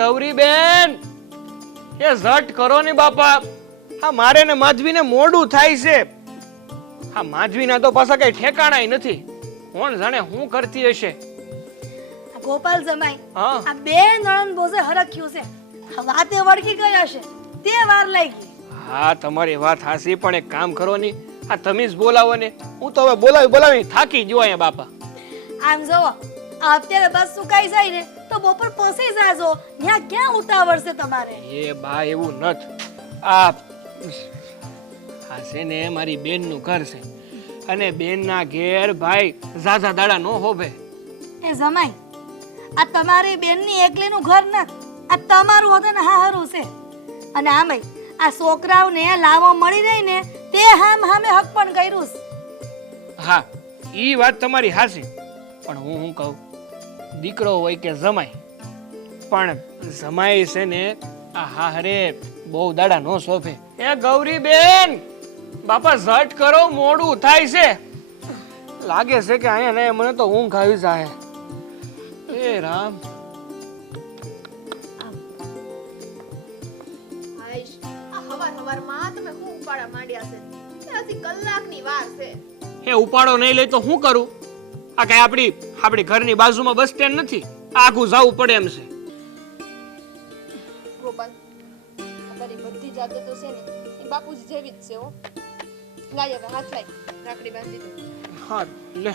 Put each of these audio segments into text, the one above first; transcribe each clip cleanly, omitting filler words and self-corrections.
ગૌરી બેન એ ઝટ કરો ને બાપા. હા મારે ને માધવીને મોડું થાય છે. હા માધવીના તો પાછા કઈ ઠેકાણાય નથી. કોણ જાણે શું કરતી હશે. ગોપાલ જમાઈ હા આ બે નણંદ બોસે હરખ્યું છે. આ વાતે વળગી ગયા છે તે વાર લાગી. હા તમારી વાત હાસી, પણ એક કામ કરો ની, આ તમે જ બોલાવો ને. હું તો હવે બોલાવી થાકી ગયો અહીંયા બાપા. આમ જોવો અત્યારે બસ સુકાઈ જાય ને તો બપોર પછી જાજો. ત્યાં ક્યાં ઉતાવળ છે તમારે? એ બા એવું નથ. આ છે ને મારી બેનનું ઘર છે અને બેનના ઘેર ભાઈ ઝાઝા દાડા નો હોભે. એ જમાઈ આ તમારી બેનની એકલીનું ઘર ના, આ તમારું હતું ને હારું છે. અને આમેય આ છોકરાઓને લાવો મળી રહી ને તે હામે હક પણ કર્યું છે. હા ઈ વાત તમારી હાસી, પણ હું કહું દીકરો હોય કે જમાઈ, પણ જમાઈ છે ને આ હારે બહુ દાડા નો સોફે. એ ગૌરી બેન બાપા ઝટ કરો, મોડું થાય છે. લાગે છે કે અહીંયા ને મને તો ઊંઘ આવી જાય. એ રામ. આઈશ આ હવાર-હવારમાં તમે શું ઉપાડા માંડ્યા છે? હજી કલાકની વાર છે. એ ઉપાડો નહીં લઈ તો શું કરું? આ કઈ આપણી ઘરની બાજુમાં બસ સ્ટેન્ડ નથી, આખું જવું પડે એમ છે. ગોપાલ આ તારી બધી જાતો તો છે ને એ બાપુજી જેવી જ છે હો. લાય હવે હાથ લાય, રાખડી બાંધી દો. હા લે.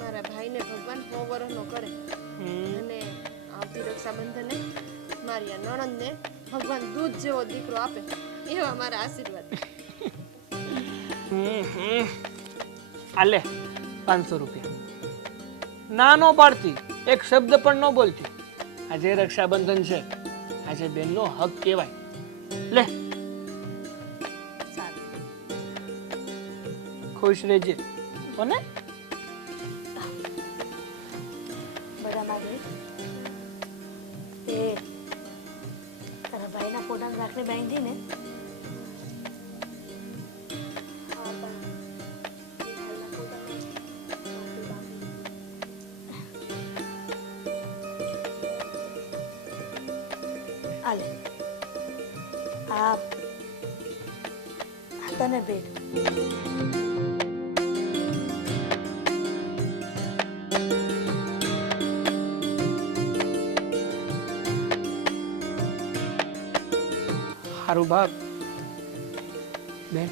મારા ભાઈને ભગવાન 100 વર્ષનો કરે અને આવતી રક્ષાબંધને મારી આ નણંદને ભગવાન દૂધ જેવો દીકરો આપે એવા મારા આશીર્વાદ. આ લે 500 રૂપિયા. ના નો પાડતી, એક શબ્દ પણ ન બોલતી. આજે રક્ષાબંધન છે, આજે બેનનો હક કહેવાય. લે સારું ખુશ રહેજે કોને. બધા માગે એ તારા ભાઈના ફોટાને રાખડી બાંધી ને. આલે આ તને ભેટ. હારું બાપ. બેન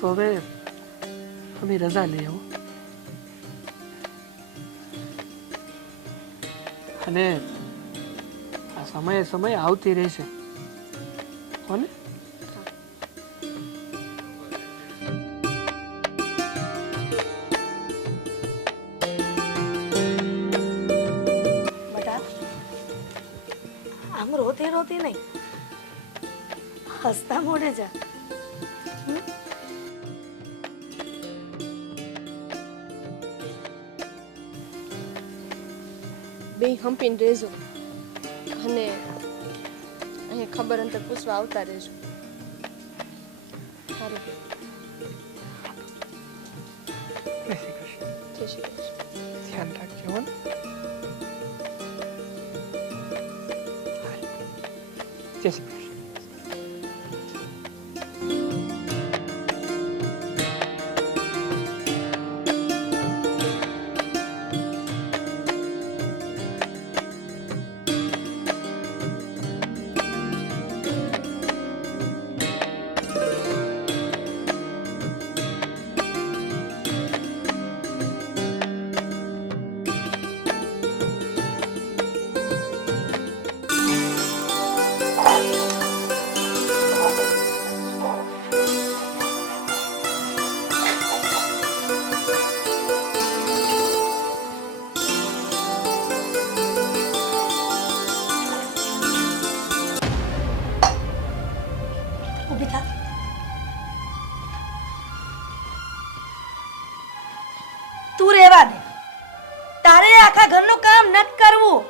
તો હવે અમે રજા લઈ આવો અને આ સમયે આવતી રહેશે કોને. બટા આમ રોતી રોતી નહીં, હસતા મોઢે જા. બે હંપીને રહેજો અને અહીંયા ખબર અંતર પૂછવા આવતા રહેજો. સારું જય શ્રી કૃષ્ણ. જય શ્રી કૃષ્ણ. ધ્યાન રાખજો હો ને. જય શ્રી કૃષ્ણ. ઊભી થા. તું રહેવા દે, તારે આખા ઘરનું કામ નથી કરવું.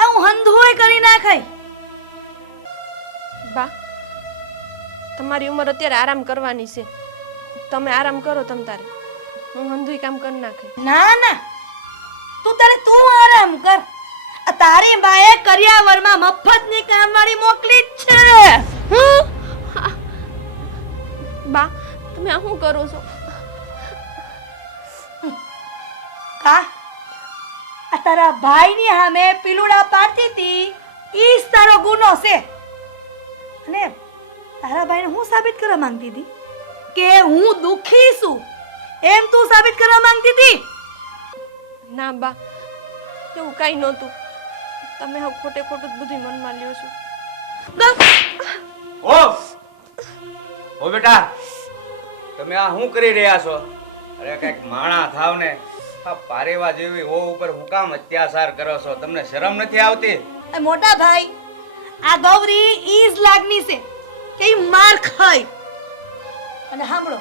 આ હું હંધુય કરી નાખાય. બા તમારી ઉંમર અત્યારે આરામ કરવાની છે. તમે આરામ કરો તમ તારે. હું હંધુય કામ કરી નાખે. ના ના, તું આરામ કર. આ તારી બાએ કરિયાવરમાં મફતની કામવાળી મોકલી જ છે. બા તમે આ શું કરો છો? કા આ તારા ભાઈની સામે પીલુડા પાડતી હતી, ઈ જ તારો ગુનો છે. અને તારા ભાઈને હું સાબિત કરવા માંગતી હતી કે હું દુખી છું, એમ તું સાબિત કરવા માંગતી હતી? ના બા, એવું કાંઈ નહોતું. તમે હવે ખોટે ખોટું જ બધું મનમાં લ્યો છો. ઓ બેટા, તમે આ શું કરી રહ્યા છો? અરે કઈક માણા થાવ ને. આ પારેવા જેવી હો ઉપર હું કામ અત્યાચાર કરો છો? તમને શરમ નથી આવતી? મોટા ભાઈ, આ ગૌરી ઈ જ લાગણી છે કે ઈ માર ખાય. અને સાંભળો,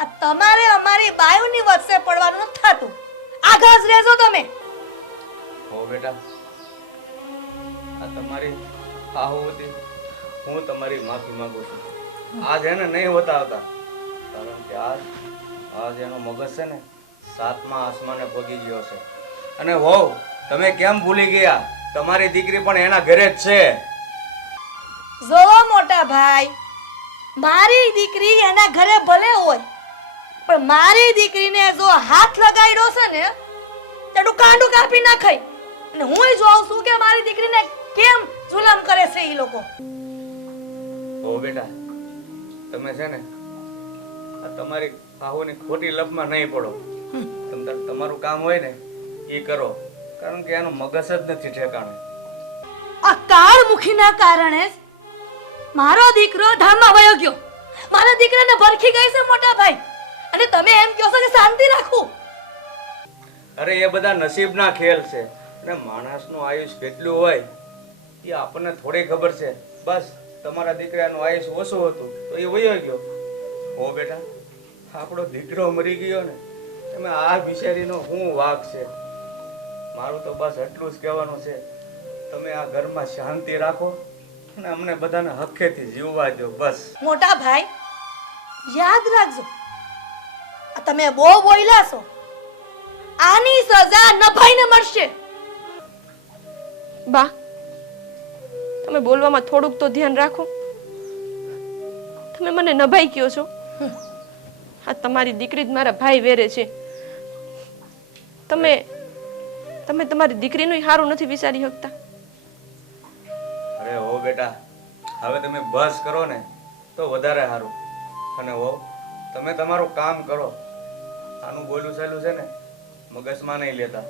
આ તમારે અમારી બાયુની વચ્ચે પડવાનું નથી થતું. આગળ જ રહેજો તમે. હો બેટા, આ તમારી હાહુ હતી, હું તમારી માફી માંગુ છું. આજ એને નહીં હોતા આવતા, કારણ કે આજ એનો મગજ છે ને સાતમા આસમાને પગી ગયો છે. અને હો, તમે કેમ ભૂલી ગયા? તમારી દીકરી પણ એના ઘરે જ છે. જો મોટા ભાઈ, મારી દીકરી એના ઘરે ભલે હોય, પણ મારી દીકરીને જો હાથ લગાડ્યો છે ને તેનું કાંડું કાપી નાખાય. અને હું જોઉં છું કે મારી દીકરીને કેમ જુલમ કરે છે ઈ લોકો. હો બેટા, તમે છે ને આ તમારી હાહુની ખોટી લપમાં નહીં પડો. તમારું કામ હોય ને એ કરો, કારણ કે એનું મગજ જ નથી ઠેકાણે. આ કાળમુખીના કારણે જ મારો દીકરો ધામમાં વયો ગયો. મારા દીકરાને ભરખી ગઈ છે મોટા ભાઈ, અને તમે એમ કહો છો કે શાંતિ રાખું. અરે એ બધા નસીબના ખેલ છે, અને માણસનું આયુષ કેટલું હોય એ આપણને થોડી ખબર છે. બસ તમારા દીકરાનું આયુષ ઓછું હતું તો એ વયો ગયો. હો બેટા, આપણો દીકરો મરી ગયો ને, તમે આ બિચારીનો શું વાંક છે? મારું તો બસ એટલું જ કહેવાનું છે, તમે આ ઘરમાં શાંતિ રાખો અને અમને બધાને હક્કેથી જીવવા દો. બસ મોટા ભાઈ, યાદ રાખજો, આ તમે બહુ બોલ્યા છો, આની સજા નભાઈને મળશે. બા તમે બોલવામાં થોડુંક તો ધ્યાન રાખો. તમે મને નભાઈ કયો છો. આ તમારી દીકરી જ મારા ભાઈ વેરે છે. તમે તમારી દીકરીનું સારું નથી વિચારી શકતા? અરે હો બેટા, હવે તમે બસ કરો ને તો વધારે સારું. અને હો, તમે તમારું કામ કરો. આનું બોલું ચાલ્યું છે ને મગજમાં નહીં લેતા.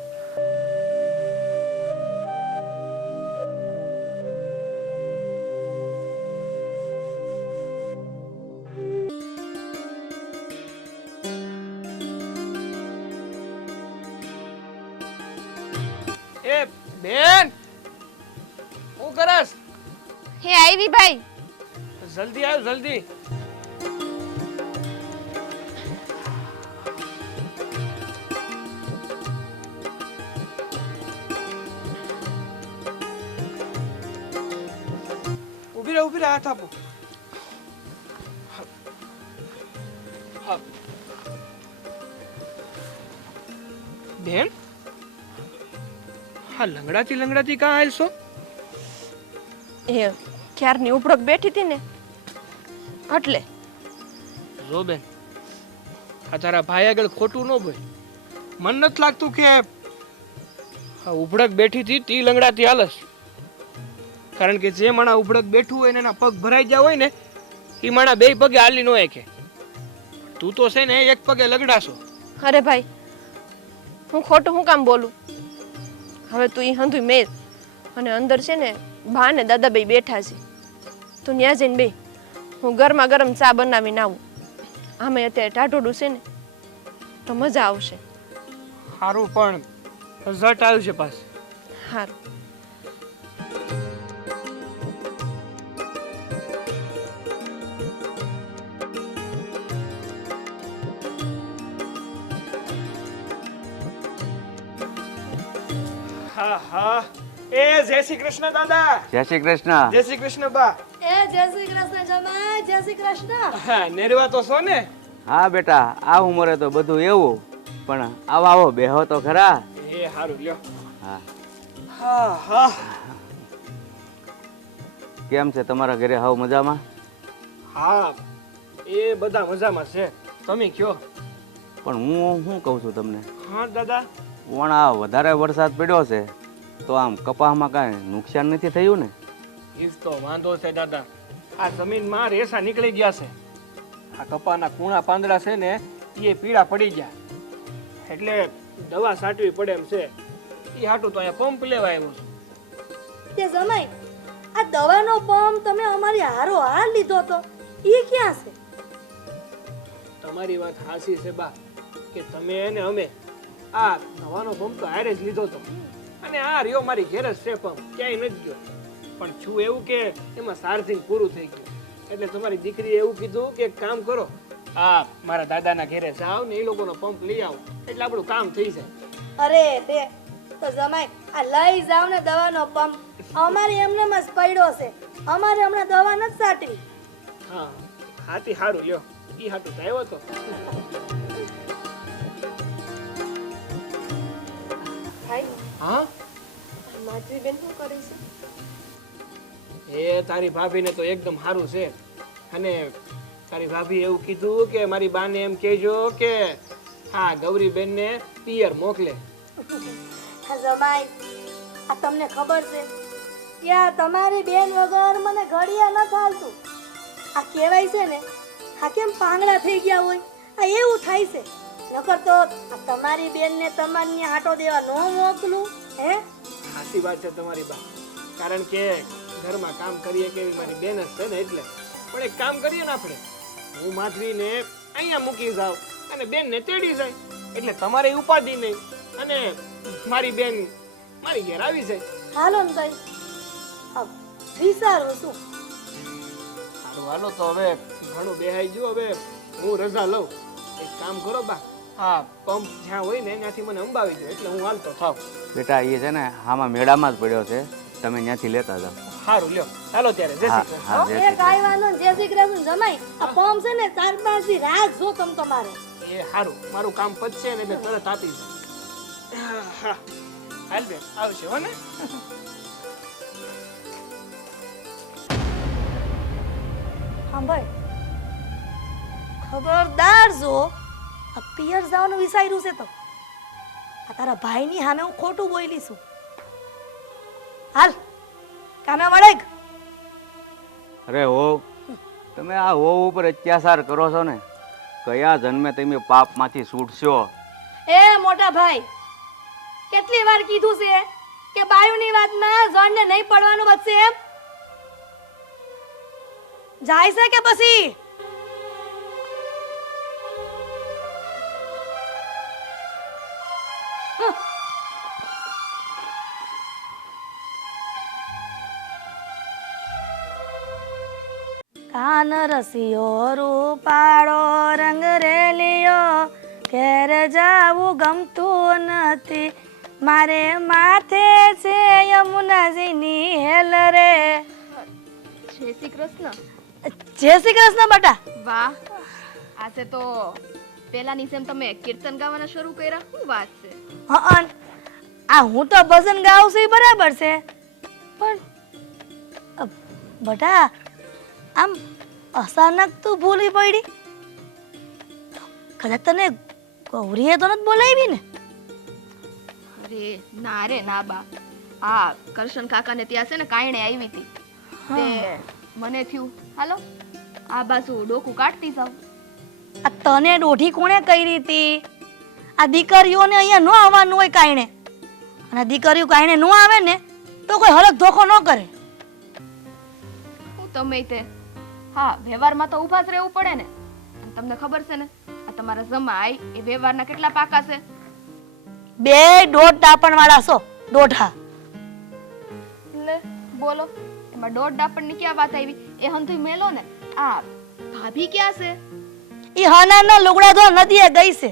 એ બેન, હું કરસ? હે આવી ભાઈ. જલ્દી આવ, જલ્દી. ઊભી રહે, હાથ આપો. હા. બેન, હા લંગડાતી કાં આલશો? એ ક્યારની ઉપડક બેઠી હતી ને એટલે. જો બેન, આ તારા ભાઈ આગળ ખોટું ન બોલ. મન નથી લાગતું કે આ ઉભડક બેઠી હતી તી લંગડાતી હાલસ. કારણ કે જે માણા ઉભડક બેઠું હોય ને એના પગ ભરાઈ ગયા હોય ને એ માણા બે પગે હાલી નો કે. તું તો છે ને એક પગે લગડાશો. અરે ભાઈ, હું ખોટું હું કામ બોલું? હવે તું ઈ હંધુય મેર અને અંદર છે ને બા ને દાદા બે બેઠા છે. તું ન્યા જઈને બે, હું ગરમા ગરમ ચા બનાવીને આવું. આમે અત્યારે ટાઢોડું છે ને તો મજા આવશે. સારું, પણ ઝટ આવ્યું છે પાસ. સારું. હા હા, એ જય શ્રી કૃષ્ણ દાદા. જય શ્રી કૃષ્ણ. જય શ્રી કૃષ્ણ બા. એ જય શ્રી કૃષ્ણ જમાઈ, જય શ્રી કૃષ્ણ. હા, નેરવા તો છો ને? હા બેટા, આ ઉંમરે તો બધું એવું, પણ આવો આવો બેહો તો ખરા. એ હારું લ્યો. હા, હા હા. કેમ છે તમારા ઘરે? હાવ મજામાં? હા, એ બધા મજામાં છે. તમે કયો? પણ હું શું કહું છું તમને, હા દાદા. વણા વધારે વરસાદ પડ્યો છે તો આમ કપાસમાં કાંઈ નુકસાન નથી થયું ને? ઈજ તો વાંધો છે દાદા. આ જમીનમાં રેસા નીકળી ગયા છે. આ કપાના કૂણા પાંદડા છે ને એ પીળા પડી ગયા. એટલે દવા છાંટવી પડે એમ છે. એ હાટું તો અહીંયા પંપ લેવા આવ્યો છું. તે જમાઈ, આ દવાનો પંપ તમે અમારી હારો હાર લીધો તો ઈ ક્યાં છે? તમારી વાત હાસી છે બા કે તમે અને અમે આ દવાનો પંપ તો હારે જ લીધો હતો. અને આ રહ્યો મારી ઘેર જ છે પંપ, ક્યાંય નથી ગયો. પણ છું એવું કે એમાં ચાર્જિંગ પૂરું થઈ ગયું. એટલે તમારી દીકરીએ એવું કીધું કે એક કામ કરો, આ મારા દાદાના ઘેરે જાઓ ને એ લોકોનો પંપ લઈ આવો એટલે આપણું કામ થઈ જાય. અરે તે તો જમાઈ, આ લઈ જાવ ને દવાનો પંપ. અમારે એમને જ પડ્યો છે. અમારે હમણાં દવા નથી સાટવી. હા, હાથી હારું લ્યો. ઈ હાટું તો આવ્યો તો. ભાઈ હા, માધવી બેન શું કરે છે? એ તારી ભાભીને તો એકદમ સારું છે. અને તારી ભાભી એવું કીધું કે મારી બાને એમ કહેજો કે હા ગૌરીબેનને પિયર મોકલે. હા જમાઈ, આ તમને ખબર છે કે આ તમારી બેન વગર મને ઘડિયા ન ચાલતું. આ કહેવાય છે ને, આ કેમ પાંગડા થઈ ગયા હોય, આ એવું થાય છે. નકર તો આ તમારી બેનને તમારી હાટો દેવા ન મોકલું હે? સાચી વાત છે તમારી બા. કારણ કે ઘરમાં કામ કરીએ કે એવી મારી બેન જ છે ને એટલે. પણ એક કામ કરીએ ને આપણે, હું માધવીને અહીંયા મૂકી જાઉં અને બેનને તેડી જાય એટલે તમારે ઉપાધિ નહીં અને મારી બેન મારી ઘેર આવી જાય. હાલો ને ભાઈ, હવે વિચારું છું. સારું હાલો તો હવે ઘણું બેહાઈ ગયું. હવે હું રજા લઉં. એક કામ કરો બા, હા પંપ જ્યાં હોય ને ત્યાંથી મને અંબાવી દો એટલે હું હાલતો થાવ. બેટા એ છે ને આમાં મેળામાં જ પડ્યો છે, તમે ત્યાંથી લેતા જાઓ. સારું લ્યો, હાલો ત્યારે જય હા શ્રી કૃષ્ણ. હા, જય એ શ્રી કાંઈ વાંધો નહીં, જય શ્રી કૃષ્ણ જમાઈ. આ પંપ છે ને 4-5 દી રાત જો તમ તમારે. એ સારું, મારું કામ પતશે ને એટલે તરત આપી દે. હા, હાલ બેન આવશે હો ને. હા ભાઈ, ખબરદાર જો આ પિયર જવાનું વિચાર્યું છે તો આ તારા ભાઈની સામે હું ખોટું બોલી છું. હાલ કામે વળે. અરે હો, તમે આ હો ઉપર અત્યાચાર કરો છો ને, કયા જન્મે તમે પાપમાંથી છૂટશો? એ મોટા ભાઈ, કેટલી વાર કીધું છે કે બાયુની વાતમાં જણને નહીં પડવાનું બચશે એમ? જાય છે કે પછી? કાન રસિયો રૂપાળો રંગ રેલિયો, ઘેર જાવું ગમતું નથી, મારે માથે છે યમુનાજીની હેલ રે. જય શ્રી કૃષ્ણ. જય શ્રી કૃષ્ણ બટા. વાહ, આજે તો પેલાની જેમ તમે કીર્તન ગાવાના શરૂ કર્યા. શું વાત છે? હં, આ હું તો ભજન ગાઉં છું ઈ બરાબર છે, પણ બટા આમ અચાનક તું ભૂલી પડી. કદાચ તને ગૌરીએ તો નથી બોલાવી ને? અરે ના રે ના બા, આ કરશન કાકાને ત્યાં છે ને કાંઈ આવી હતી તે મને થયું હાલો આ બાજુ ડોકું કાઢતી જાવ. આ તને દોઢી કોણે કરી હતી? આ દીકરીઓને અહીંયા ન આવવાનું હોય કાંઈને, અને દીકરીઓ કાંઈને ન આવે ને તો કોઈ હલક ધોખો ન કરે. હું તમે તે હા વ્યવહારમાં તો ઊભા જ રહેવું પડે ને. અને તમને ખબર છે ને આ તમારા જમાઈ એ વ્યવહારના કેટલા પાકા છે? 2 દોઢ ડાપણ વાળા છો, દોઢા. લે બોલો, એમાં દોઢ ડાપણની ક્યાં વાત આવી? એ હંધુય મેલો ને. આ ભાભી ક્યાં છે? ઈ હનાના લુગડા ધો નદીએ ગઈ છે.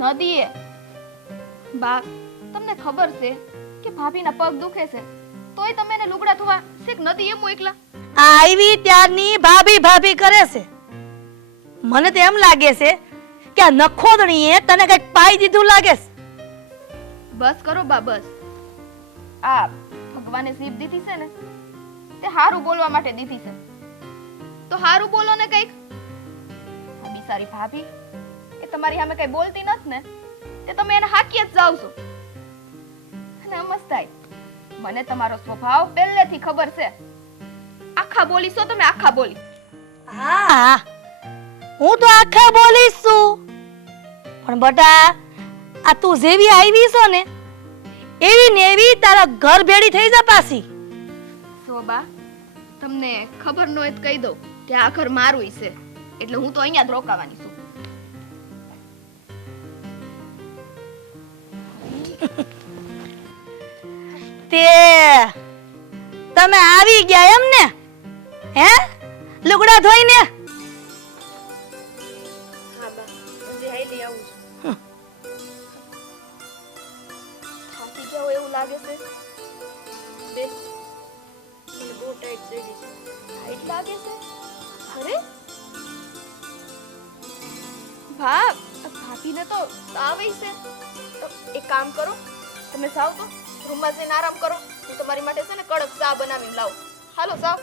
નદીએ? બા તમને ખબર છે કે ભાભીના પગ દુખે છે તોય તમે એને લુગડા ધોવા શીખ નથી એમ એકલા આ આવી ત્યારની ભાભી ભાભી કરે છે. મને તો એમ લાગે છે કે આ નખોદણીએ તને કઈક પાઈ દીધું લાગે છે. બસ કરો બા બસ. આ ભગવાને જીભ દીધી છે ને તે હારું બોલવા માટે દીધી છે તો હારું બોલો ને કઈક. આ બિચારી ભાભી એ તમારી સામે કઈ બોલતી નથી ને તે તમે એને હાકી જ જાવ છો. નમસ્તે. મને તમારો સ્વભાવ પહેલેથી ખબર છે. આખા બોલીશો તમે આખા બોલી. હા હું તો આખા બોલીશ છું પણ બટા આ તું જેવી આવી છો ને એવી ને એવી તારા ઘર ભેડી થઈ જા પાછી. સોબા તમને ખબર ન હોય તો કહી દઉં કે આ ઘર મારું છે એટલે હું તો અહીંયા જ રોકાવાની છું. તે તમે આવી ગયા એમ ને હે લુગડા ધોઈને? હા બા હજી હાઈલી આવું છું. થાકી જાવ એવું લાગે છે બે મને બહુ ટાઈટ થઈ ગઈ છે. ટાઈટ લાગે છે? અરે ભાભીને તો તાવ છે. તો એક કામ કરો તમે જાઓ તો રૂમમાં જઈને આરામ કરો. હું તમારી માટે છે ને કડક ચા બનાવીને લાવું. હાલો જાઓ.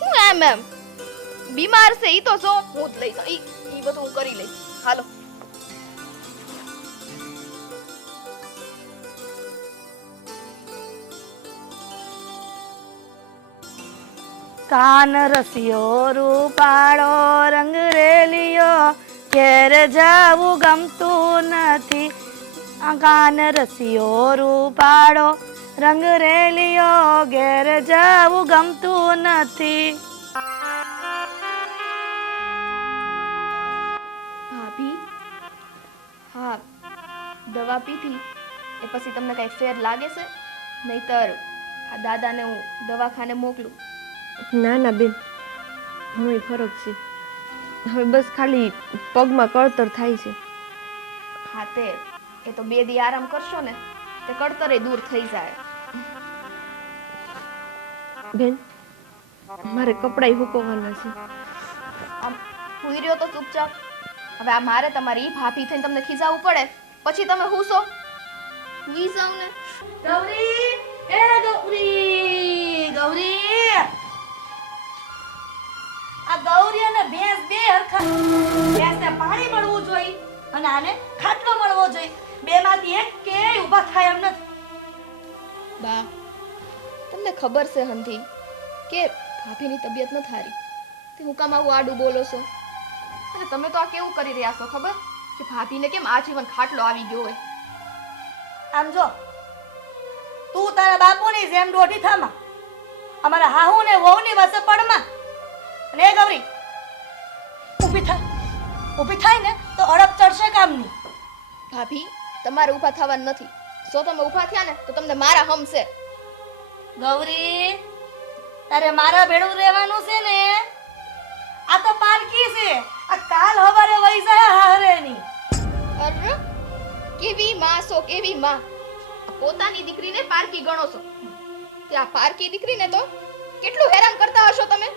હું એમ બીમાર છે ઈ તો જો હું જ લઈ જાઉં. ઈ બધું હું કરી લઈશ. હાલો. કાન રસિયો રૂપાળો રંગ રેલિયો ઘેર જાવું ગમતું નથી. આ કાન રસિયો રૂપાળો રંગ રેલિયો ઘેર જાવું ગમતું નથી. ભાભી હા દવા પીધી એ પછી તમને કઈ ફેર લાગે છે? નહીતર આ દાદાને હું દવાખાને મોકલું. ના ના બેન ઘણો ફરક છે. હવે બસ ખાલી પગમાં કળતર થાય છે. હા તે એ તો 2 દી આરામ કરશો ને તે કળતરે દૂર થઈ જાય. બેન મારે કપડાં હુકવવાના છે. આમ હુઈ રહ્યો તો ચૂપચાપ. હવે આ મારે તમારી ભાભી થઈને તમને ખીજાવવું પડે પછી તમે હુંશો. હુઈ જાવ ને. ગૌરી એ ગૌરી ગૌરી આ ગૌરી અને ભેંસ બે હરખા. ભેંસને પાણી મળવું જોઈએ અને આને ખાટલો મળવો જોઈએ. બેમાંથી એક કે ઊભા થાય એમ નથી. બા તમને ખબર છે હંધી કે ભાભીની તબિયત ન થારી તે હું કામ આવું આડું બોલો છો? અને તમે તો આ કેવું કરી રહ્યા છો ખબર કે ભાભીને કેમ આજીવન ખાટલો આવી ગયો હોય. આમ જો તું તારા બાપુની જેમ દોઢી થામાં અમારા હાહુ ને વહુની વસે પડમાં. અને એ ગૌરી ઊભી થાય ને તો અડપ ચડશે કામની. ભાભી તમારે ઊભા થવાનું નથી. જો તમે ઊભા થયા ને તો તમને મારા હમશે. ગૌરી તારે મારા ભેળું રહેવાનું છે ને? આ તો પારકી છે. આ કાલ હવારે વઈ જાય હારેની. અરે કેવી માં છો કેવી માં. પોતાની દીકરીને પારકી ગણો છો. તે આ પારકી દીકરીને તો કેટલું હેરાન કરતા હશો તમે.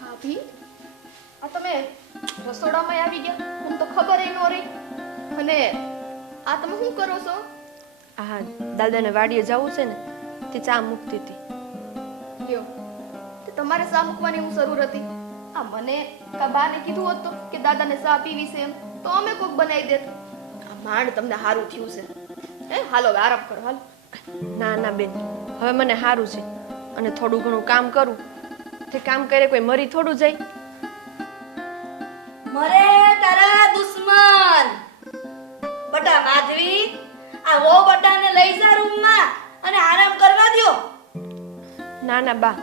ભાભી આ તમે રસોડામાં આવી ગયા મને તો ખબર ય ન રહી. અને આ તમે શું કરો છો? આ દાદાને વાડીએ જવું છે ને તે ચા મૂકતી હતી. લ્યો તે તમારે ચા મૂકવાની હું જરૂર હતી? આ મને કા બાને કીધું હોત તો કે દાદાને ચા પીવી છે એમ તો અમે કોક બનાવી દેત. આ માંડ તમને હારું થયું છે. હાલો હવે આરામ કરો હાલ. ના ના બેન હવે મને સારું છે અને થોડું ઘણું કામ કરું. તે કામ કરે કોઈ મરી થોડું જાય. મરે તારા દુશ્મન. બટા માધવી આ વો બટાને લઈ જા રૂમમાં અને આરામ કરવા દ્યો. ના ના બા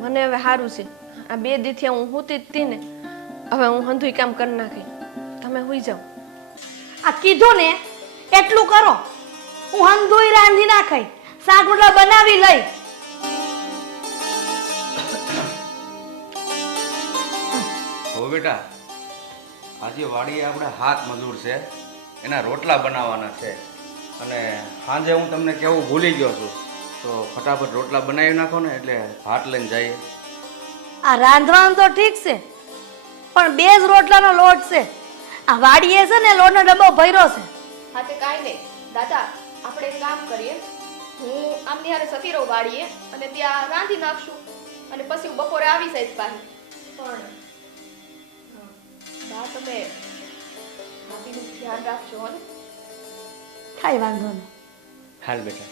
મને હવે સારું છે. આ 2 દીથી હું હુતી જ હતી ને હવે હું હંધુય કામ કરી નાખી, તમે હોઈ જાઓ. આ કીધું ને એટલું કરો. હું હંધુય રાંધી નાખાઈ, શાક રોટલા બનાવી લઈ. હો બેટા, આજે વાડીએ આપણે હાથ મજૂર છે, એના રોટલા બનાવવાના છે. અને સાંજે હું તમને કહેવું ભૂલી ગયો છું, તો ફટાફટ રોટલા બનાવી નાખો ને, એટલે ભાત લઈને જઈએ. આ રાંધવાનું તો ઠીક છે, પણ બે જ રોટલાનો લોટ છે. આ વાડીએ છે ને લોટનો ડબ્બો ભર્યો છે. હા તે કાંઈ નહીં દાદા, આપણે એક કામ કરીએ, હું આમની હારે સતી રહું વાડીએ અને ત્યાં રાંધી નાખશું અને પછી હું બપોરે આવી જઈશ પાછી. પણ બા તમે ભાભીનું ધ્યાન રાખજો હો ને. કાંઈ વાંધો નહીં. હાલ બેટા.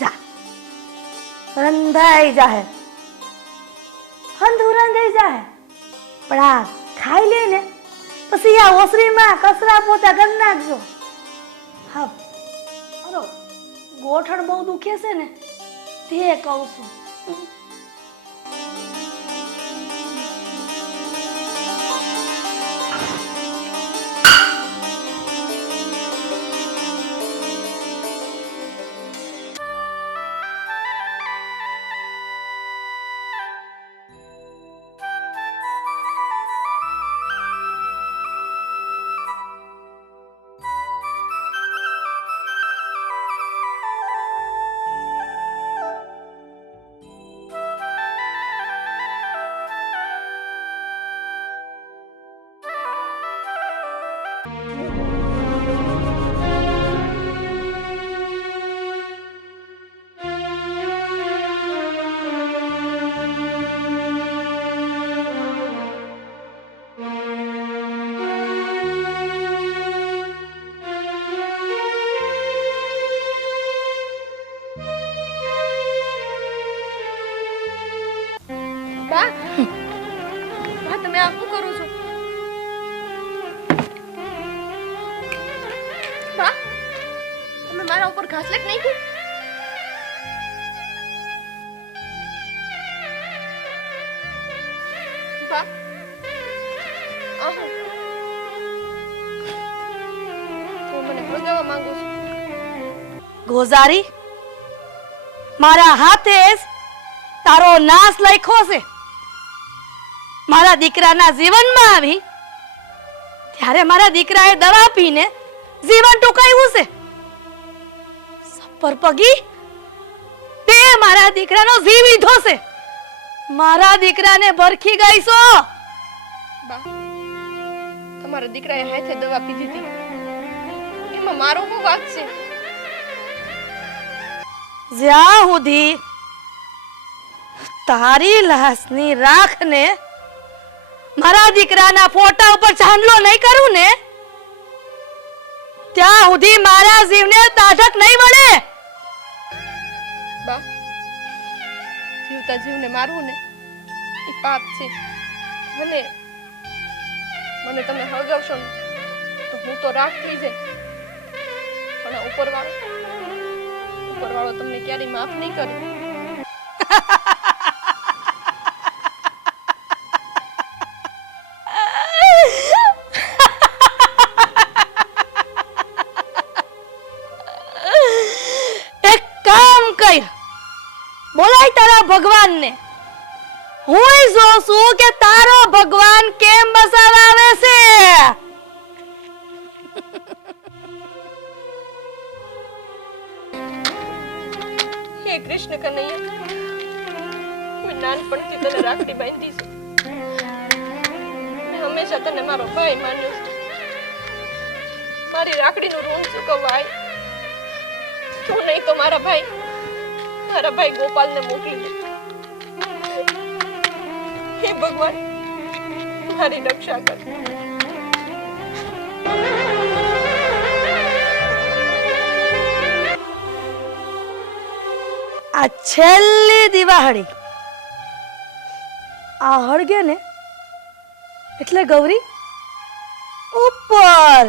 જા રંધાઈ જાહે, હંધુ રંધાઈ જાહે, પણ આ ખાઈ લે ને પછી આ ઓસરીમાં કચરા પોતા કરી નાખજો. હા અરે ગોઠણ બહુ દુખે છે ને તે કહું છું. બા, બા તમે આ શું કરો છો? બા, તમે મારા ઉપર ઘાસલેટ નાખ્યું? બા, તો મને ભગાવવા માંગો છો? ગોઝારી, મારા હાથે જ તારો નાશ લખ્યો છે. મારા દીકરાના જીવનમાં આવી ત્યારે મારા દીકરાએ દવા પીને જીવન ટૂંકાવ્યું છે. સપર પગી તે મારા દીકરાનો જીવ લીધો છે. મારા દીકરાને ભરખી ગઈ છો. બા, તમારા દીકરાએ હાથે દવા પીધી હતી, એમાં મારો શું વાંક છે? જ્યાં સુધી તારી લાશની રાખને મારા દીકરાના ફોટા ઉપર ચાંદલો નહીં કરું ને ત્યાં સુધી મારા જીવને તાઢક નહીં મળે. બા, જીવતા જીવને મારવું ને એ પાપ છે, અને મને તમે હળગાવશો ને તો હું તો રાખ થઈ જાય, પણ ઉપરવાળો તમને ક્યારેય માફ નહીં કરે. બોલાય તારા ભગવાનને. હું જોઉં છું કે તારો ભગવાન કેમ બસાવા આવે છે. હે કૃષ્ણ કનૈયા, મેં નાનપણથી તને રાખડી બાંધી છે. મેં હંમેશા તને મારો ભાઈ માન્યો છે. મારી રાખડીનું ઋણ ચૂકવવા તું નહીં તો મારા ભાઈ ગોપાલને મોકલી દે. હે ભગવાન, મારી રક્ષા કર. આ છેલ્લી દિવાળી આ હળગે ને એટલે ગૌરી ઉપર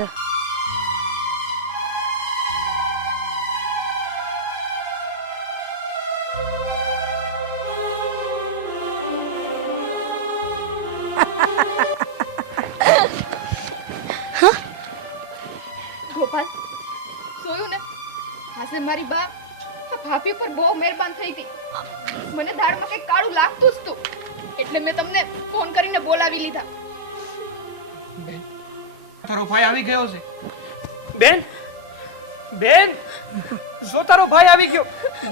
અને મારી બા આ ભાભી પર બહુ મહેરબાન થઈ હતી. મને દાળમાં કંઈક કાળું લાગતું જ હતું, એટલે મેં તમને ફોન કરીને બોલાવી લીધા. બેન, તારો ભાઈ આવી ગયો છે. બેન, બેન, જો તારો ભાઈ આવી ગયો.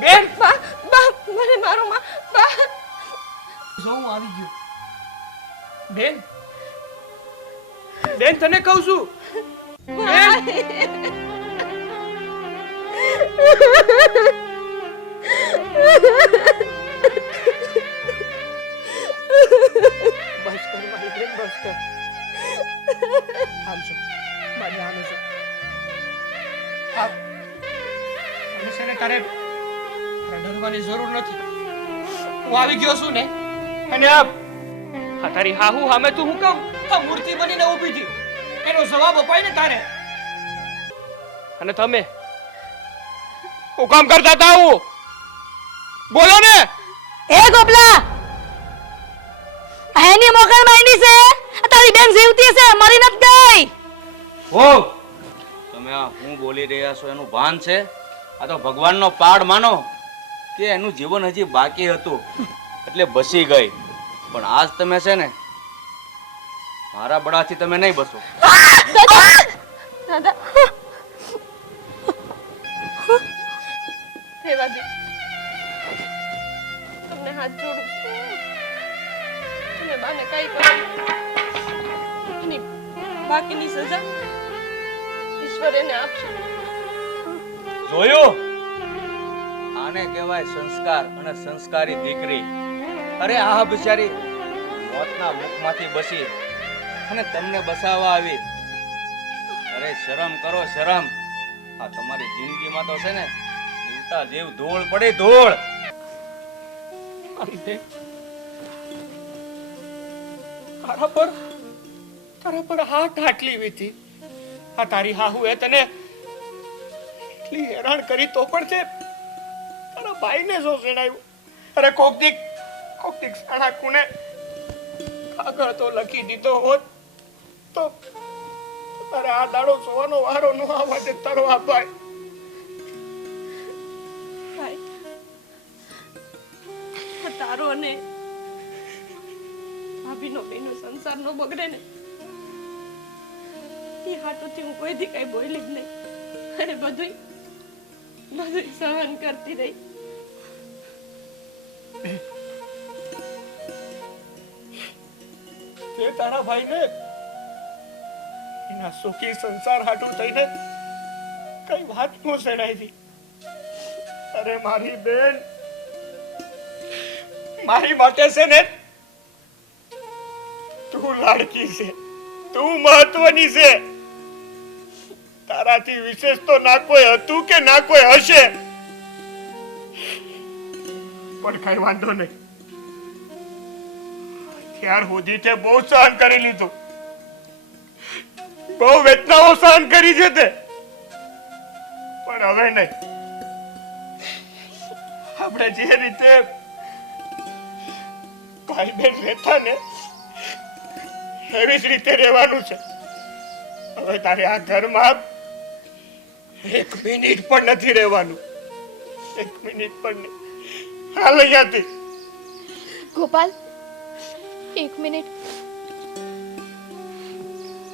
બેન, બા બા મને મારો માં બા જો હું આવી ગયો. બેન, બેન તને કહું છું. બેન, બસ કર મારી બેન, બસ કર. આમ છો, મારી આમે છો. હા, અને છે ને તારે ડરવાની જરૂર નથી. હું આવી ગયો છું ને, અને આ તારી હાહુ સામે તું હું કામ આ મૂર્તિ બનીને ઊભી હતી? એનો જવાબ અપાય ને તારે. અને તમે હું કામ કરતા હતા? હું બોલો ને. એ ગોપલા, એની મોકલ માંડી છે. આ તારી બેન જીવતી છે, મરી નથી ગઈ. હો, તમે આ હું બોલી રહ્યા છો એનું ભાન છે? આ તો ભગવાનનો પાડ માનો કે એનું જીવન હજી બાકી હતું એટલે બસી ગઈ. પણ આજ તમે છે ને મારા બળાથી તમે નહીં બસો. દાદા રેવા દે, તમને હાથ જોડું છું. તમે બાને કઈ કરો એની બાકીની સજા ઈશ્વર એને આપશે. જોયું? આને કહેવાય સંસ્કાર અને સંસ્કારી દીકરી. અરે આ બિચારી મોતના મુખમાંથી બસી અને તમને બસાવવા આવી. અરે શરમ કરો, શરમ. આ તમારી જિંદગીમાં તો છે ને જીવતા જીવ ધૂળ પડી, ધૂળ. મારી બેન, તારા પર હાથ આટલી વીતી. આ તારી હાહુ એ તને એટલી હેરાન કરી તો પણ તે તારા ભાઈને જો જણાવ્યું. અરે કોક દીક સાણા કુને કાગળ તો લખી દીધો હોત તો તારે આ દાડો જોવાનો વારો ન આવવા દે તારો આ ભાઈ. ભાઈ તારો અને ભાભીનો બેનો સંસાર નો બગડે ને એ હાટુથી હું કોઈ દી કઈ બોલી જ નહીં. અને બધું સહન કરતી રહી. તે તારા ભાઈને એના સુખી સંસાર હાટું થઈને કઈ વાત નો સેડાઈ. અરે મારી બેન, મારી માટે છે ને તું લાડકી છે, તું મહત્વની છે. તારાથી વિશેષ તો ના કોઈ હતું કે ના કોઈ હશે. પણ કઈ વાંધો નહીં, ત્યાર સુધી તે બહુ સહન કરી લીધું, બહુ વેદનાઓ સહન કરી છે તે. પણ હવે નહીં. આપણે જે રીતે ભાઈ બેન રહેતા ને એવી જ રીતે રહેવાનું છે. હવે તારે આ ઘરમાં એક મિનિટ પણ નથી રહેવાનું. એક મિનિટ પણ નહીં. હાલ અહીંયાથી. ગોપાલ, એક મિનિટ.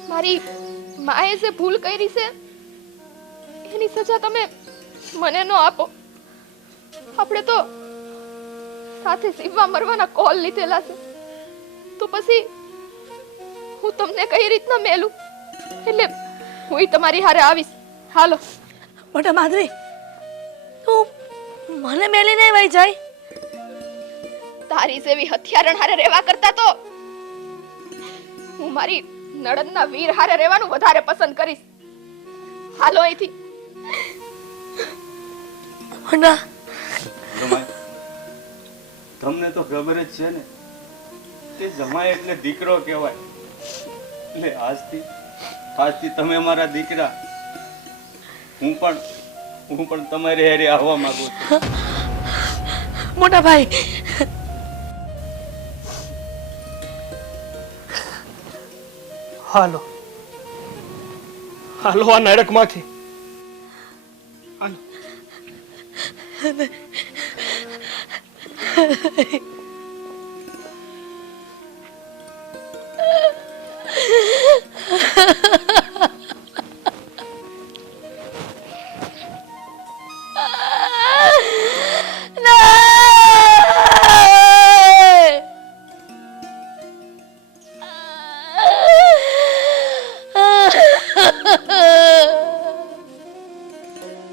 મારી માએ જે ભૂલ કરી છે એની સજા તમે મને ન આપો. આપણે તો સાથે જીવવા મરવાના કોલ લીધેલા છે, તો પછી હું તમને કઈ રીતના મેલું? એટલે હું તમારી હારે આવીશ. હાલો. મોટા માધવી, તું મને મેલી નહીં વહી જાય. તારી જેવી હથિયારણ હારે રહેવા કરતા તો હું મારી નડદના વીર હારે રહેવાનું વધારે પસંદ કરીશ. હાલો અહીંથી. મોટા, જમાઈ, તમને તો ખબર જ છે ને કે જમાઈ એટલે દીકરો કહેવાય. એટલે આજથી તમે મારા દીકરા. હું પણ તમારી હારે આવવા માંગુ છું. મોટા ભાઈ, હાલો હાલો આ નરકમાંથી. હાલો